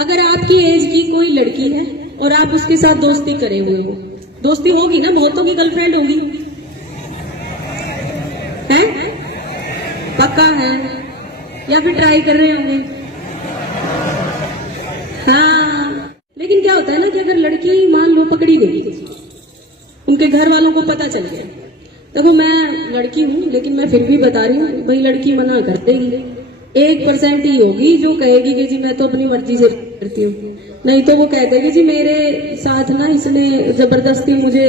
अगर आपकी एज की कोई लड़की है और आप उसके साथ दोस्ती करे हुए हो, दोस्ती होगी ना, बहुतों की गर्लफ्रेंड होगी, है? पक्का है या फिर ट्राई कर रहे होंगे? हाँ, लेकिन क्या होता है ना कि अगर लड़की मान लो पकड़ी गई, उनके घर वालों को पता चल गया, देखो मैं लड़की हूं लेकिन मैं फिर भी बता रही हूँ, भाई लड़की मना कर देगी, 1% ही होगी जो कहेगी कि जी मैं तो अपनी मर्जी से करती हूँ, नहीं तो वो कह देगी जी मेरे साथ ना इसने जबरदस्ती मुझे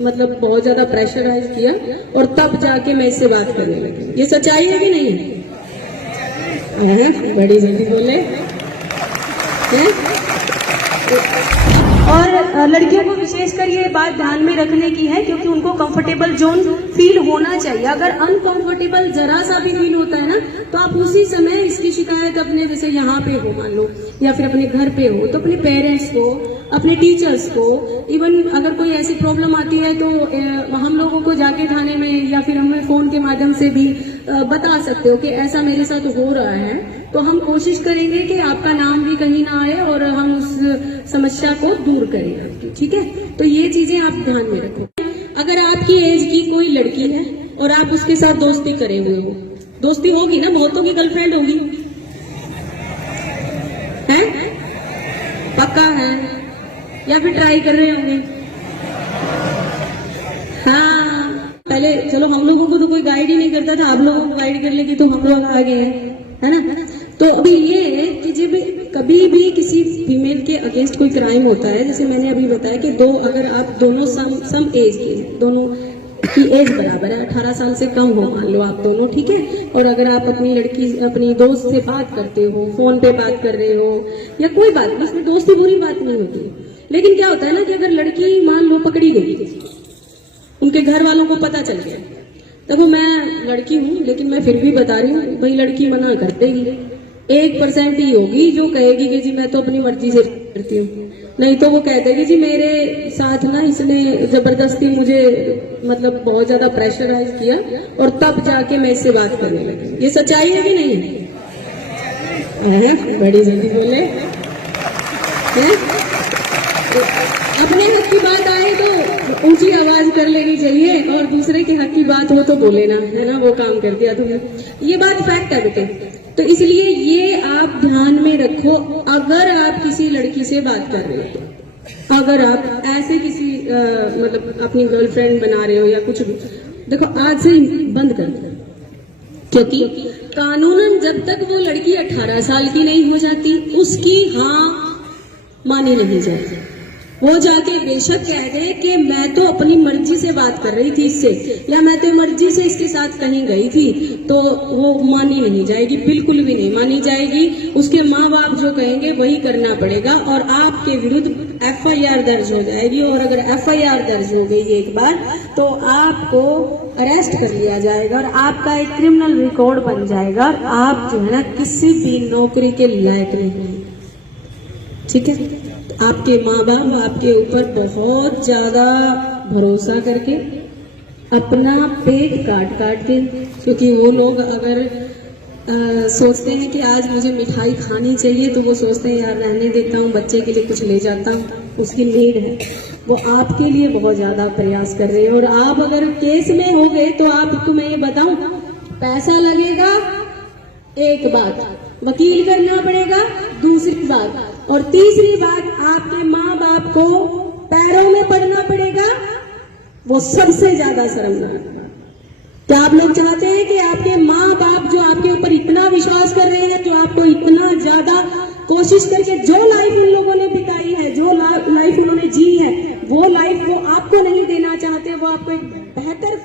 मतलब बहुत ज्यादा प्रेशराइज किया और तब जाके मैं इससे बात करने लगी। ये सच्चाई है कि नहीं है? बड़ी जल्दी बोले है? और लड़कियों को विशेषकर ये बात ध्यान में रखने की है क्योंकि उनको कंफर्टेबल जोन फील होना चाहिए। अगर अनकंफर्टेबल जरा सा भी फील होता है ना तो आप उसी समय इसकी शिकायत अपने जैसे यहाँ पे हो मान लो या फिर अपने घर पे हो तो अपने पेरेंट्स को, अपने टीचर्स को, इवन अगर कोई ऐसी प्रॉब्लम आती है तो हम लोगों को जाके थाने में या फिर हमें फोन के माध्यम से भी बता सकते हो कि ऐसा मेरे साथ हो रहा है, तो हम कोशिश करेंगे कि आपका नाम भी कहीं ना आए और हम उस समस्या को दूर करें। ठीक है, तो ये चीजें आप ध्यान में रखो। अगर आपकी एज की कोई लड़की है और आप उसके साथ दोस्ती करे हुए हो, दोस्ती होगी ना, बहुतों की गर्लफ्रेंड होगी, है? पक्का है या फिर ट्राई कर रहे होंगे? हाँ, पहले चलो हम लोगों को तो कोई गाइड ही नहीं करता था, आप लोगों को गाइड कर लेगी तो हम लोग आगे हैं, है ना? तो अभी ये है कि जब कभी भी किसी फीमेल के अगेंस्ट कोई क्राइम होता है, जैसे मैंने अभी बताया कि अगर आप दोनों सम एज के, दोनों की एज बराबर है, 18 साल से कम हो मान लो आप दोनों, ठीक है, और अगर आप अपनी दोस्त से बात करते हो, फोन पे बात कर रहे हो या कोई बात नहीं, उसमें दोस्ती बुरी बात नहीं होती, लेकिन क्या होता है ना कि अगर लड़की मान लो पकड़ी गई, उनके घर वालों को पता चल गया, देखो मैं लड़की हूं लेकिन मैं फिर भी बता रही हूँ, भाई लड़की मना कर देगी, 1% ही होगी जो कहेगी कि जी मैं तो अपनी मर्जी से करती हूँ, नहीं तो वो कह देगी जी मेरे साथ ना इसने जबरदस्ती मुझे मतलब बहुत ज्यादा प्रेशराइज किया और तब जाके मैं इससे बात करने लगी। ये सच्चाई है कि नहीं है? बड़ी जल्दी बोले है? अपने हक की बात आए तो ऊंची आवाज कर लेनी चाहिए और दूसरे के हक की बात हो तो बोले ना, है ना? वो काम कर दिया तुमने, ये बात फैक्ट है बेटे। तो इसलिए ये आप ध्यान में रखो, अगर आप किसी लड़की से बात कर रहे हो, अगर आप ऐसे किसी मतलब अपनी गर्लफ्रेंड बना रहे हो या कुछ भी, देखो आज से बंद कर दो, क्योंकि कानूनन जब तक वो लड़की 18 साल की नहीं हो जाती उसकी हाँ मानी नहीं जाएगी। वो जाके बेशक कह दे कि मैं तो अपनी मर्जी से बात कर रही थी इससे, या मैं तो मर्जी से इसके साथ कहीं गई थी, तो वो मानी नहीं जाएगी, बिल्कुल भी नहीं मानी जाएगी। उसके माँ बाप जो कहेंगे वही करना पड़ेगा और आपके विरुद्ध FIR दर्ज हो जाएगी, और अगर FIR दर्ज हो गई एक बार तो आपको अरेस्ट कर लिया जाएगा और आपका एक क्रिमिनल रिकॉर्ड बन जाएगा और आप जो है ना किसी भी नौकरी के लायक नहीं। ठीक है, आपके माँ बाप आपके ऊपर बहुत ज्यादा भरोसा करके अपना पेट काट काट के, क्योंकि वो लोग अगर सोचते हैं कि आज मुझे मिठाई खानी चाहिए तो वो सोचते हैं यार रहने देता हूँ, बच्चे के लिए कुछ ले जाता हूँ, उसकी नीड है, वो आपके लिए बहुत ज्यादा प्रयास कर रहे हैं। और आप अगर केस में हो गए तो आपको मैं ये बताऊं, पैसा लगेगा एक बात, वकील करना पड़ेगा दूसरी बात, और तीसरी बात आपके माँ बाप को पैरों में पड़ना पड़ेगा, वो सबसे ज्यादा शर्मनाक। क्या आप लोग चाहते हैं कि आपके माँ बाप जो आपके ऊपर इतना विश्वास कर रहे हैं, जो आपको इतना ज्यादा कोशिश करके जो लाइफ उन लोगों ने बिताई है, जो लाइफ उन्होंने जी है, वो लाइफ वो आपको नहीं देना चाहते, वो आपको एक बेहतर